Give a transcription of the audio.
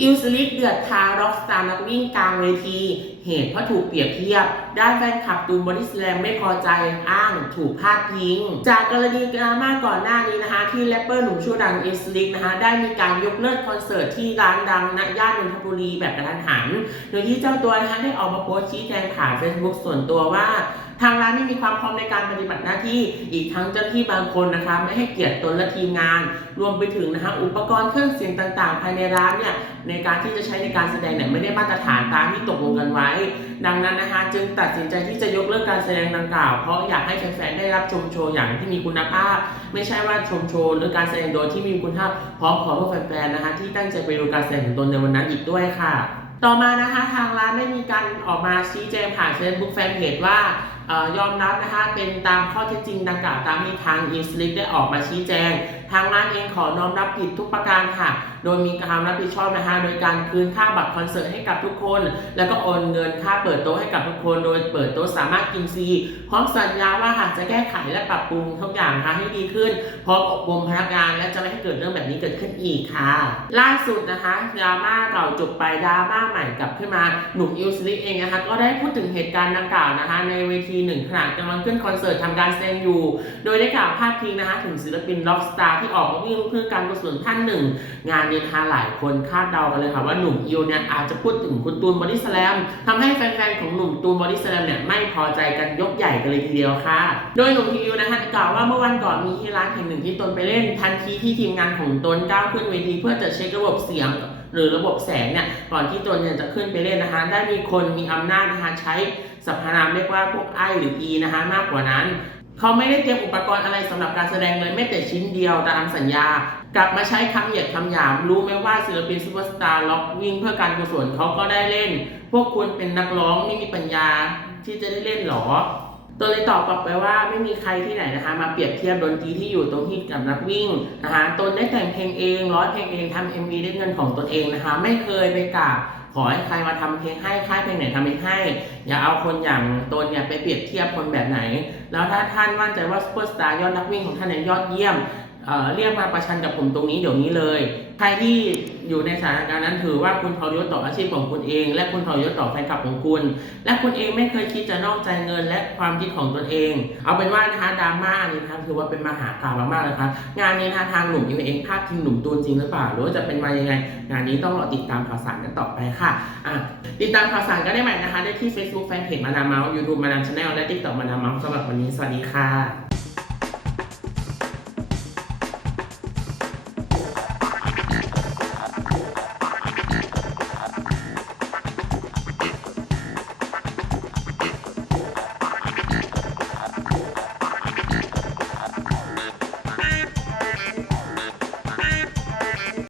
อิลสลิกเดือดทาร็อกสตาร์นักวิ่งกลางเวทีเหตุเพราะถูกเปรียบเทียบ ด้านแฟนคลับตูนบอดี้สแลมไม่พอใจอ้างถูกพาดพิง จากกรณีดราม่าก่อนหน้านี้นะคะ ที่แรปเปอร์หนุ่มชื่อดังเอสลิกนะคะได้มีการยกเลิกคอนเสิร์ตที่ร้านดังณย่านนนทบุรีแบบกระทันหัน โดยที่เจ้าตัวนะคะได้ออกมาโพสต์ชี้แจงผ่าน Facebook ส่วนตัวว่าทางร้านไม่มีความพร้อมในการปฏิบัติหน้าที่ อีกทั้งเจ้าหน้าที่บางคนนะคะ ไม่ให้เกียรติตนและทีมงาน รวมไปถึงนะคะอุปกรณ์เครื่องเสียงต่างๆ ภายในร้านเนี่ยในการที่จะใช้ในการแสดงเนี่ยไม่ได้มาตรฐานตามที่ตกลงกันไว้ดังนั้นนะคะจึงตัดสินใจที่จะยกเลิกการแสดงดังกล่าว เพราะอยากให้แฟนๆได้รับชมโชว์อย่างที่มีคุณภาพ ไม่ใช่ว่าชมโชว์หรือการแสดงโดยที่มีคุณภาพพร้อมขอโทษแฟนๆนะคะที่ตั้งใจไปดูการแสดงของตนในวันนั้นอีกด้วยค่ะ ต่อมานะคะทางร้านได้มีการออกมาชี้แจงผ่าน Facebook Fanpage ว่ายอมรับนะคะเป็นตามข้อเท็จจริงดังกล่าวตามที่ทางอินสลิกได้ออกมาชี้แจง ทางร้านเองขอน้อมรับผิดทุกประการค่ะโดยมีความรับผิดชอบนะคะโดยการคืนค่าบัตรคอนเสิร์ตให้กับทุกคน แล้วก็โอนเงินค่าเปิดโต๊ะให้กับทุกคน โดยเปิดโต๊ะสามารถกินฟรีพร้อมสัญญาว่าหากจะแก้ไขและปรับปรุงทุกอย่างนะคะให้ดีขึ้น พร้อมอบรมพนักงาน และจะไม่ให้เกิดเรื่องแบบนี้เกิดขึ้นอีกค่ะ ล่าสุดนะคะดราม่าเก่าจบไปดราม่าใหม่กลับขึ้นมาหนุ่มอิลสลิกเองนะคะก็ได้พูดถึงเหตุการณ์ดังกล่าวนะคะ ในเวทีหนึ่งขณะกำลังขึ้นคอนเสิร์ตทำการแสดงอยู่ โดยได้กล่าวพาดพิงนะคะถึงศิลปินล็อกสตาร์ที่ออกมาวิ่งเพื่อการกุศลท่านหนึ่ง งานนี้นะคะหลายคนคาดเดากันเลยค่ะว่าหนุ่มอิลเนี่ยอาจจะพูดถึงคุณตูนบอดี้สแลมทำให้แฟนๆของหนุ่มตูนบอดี้สแลมเนี่ยไม่พอใจกันยกใหญ่กันเลยทีเดียวค่ะ โดยหนุ่มอิลนะคะกล่าวว่าเมื่อวันก่อนมีที่ร้านแห่งหนึ่งที่ตนไปเล่นทันทีที่ทีมงานของตนก้าวขึ้นเวทีเพื่อจะเช็คระบบเสียงหรือระบบแสงเนี่ยก่อนที่ตนเนี่ยจะขึ้นไปเล่นนะคะ ได้มีคนมีอำนาจนะคะใช้สรรพนามเรียกว่าพวกไอหรือ E นะคะมากกว่านั้น เขาไม่ได้เตรียมอุปกรณ์อะไรสำหรับการแสดงเลยแม้แต่ชิ้นเดียวตามสัญญา กลับมาใช้คำเหยียดคำหยามรู้ไหมว่าศิลปินซูเปอร์สตาร์ล็อกวิ่งเพื่อการกุศลเขาก็ได้เล่น พวกคุณเป็นนักร้องไม่มีปัญญาที่จะได้เล่นหรอ ตัวเลยตอบกลับไปว่าไม่มีใครที่ไหนนะคะ มาเปรียบเทียบดนตรีที่อยู่ตรงที่กับนักวิ่งนะคะตนได้แต่งเพลงเองร้อยเพลงเองทำเอ็มวีด้วยเงินของตนเองนะคะ ไม่เคยไปกราบขอให้ใครมาทำเพลงให้ค่ายเพลงไหนทำเพลงให้ อย่าเอาคนอย่างตนเนี่ยไปเปรียบเทียบคนแบบไหน แล้วถ้าท่านมั่นใจว่าซูเปอร์สตาร์ยอดนักวิ่งของท่านเนี่ยยอดเยี่ยมเรียกมาประชันกับผมตรงนี้เดี๋ยวนี้เลย ใครที่อยู่ในสถานการณ์นั้นถือว่าคุณทรยศต่ออาชีพของคุณเอง และคุณทรยศต่อแฟนคลับของคุณ และคุณเองไม่เคยคิดจะนอกใจเงินและความคิดของตนเอง เอาเป็นว่านะคะดราม่านี้นะคะถือว่าเป็นมหากาบมากๆเลยค่ะงานนี้นะคะทางหนุ่มยูเองพาดพิงหนุ่มตูนจริงหรือเปล่าหรือว่าจะเป็นมายังไง งานนี้ต้องรอติดตามข่าวสารกันต่อไปค่ะะติดตามข่าวสารกันได้ใหม่นะคะได้ที่ Facebook Fanpage มาดาเมาส์ YouTube มาดาชาแนลและ TikTok มาดาเมาส์สำหรับวันนี้สวัสดีค่ะ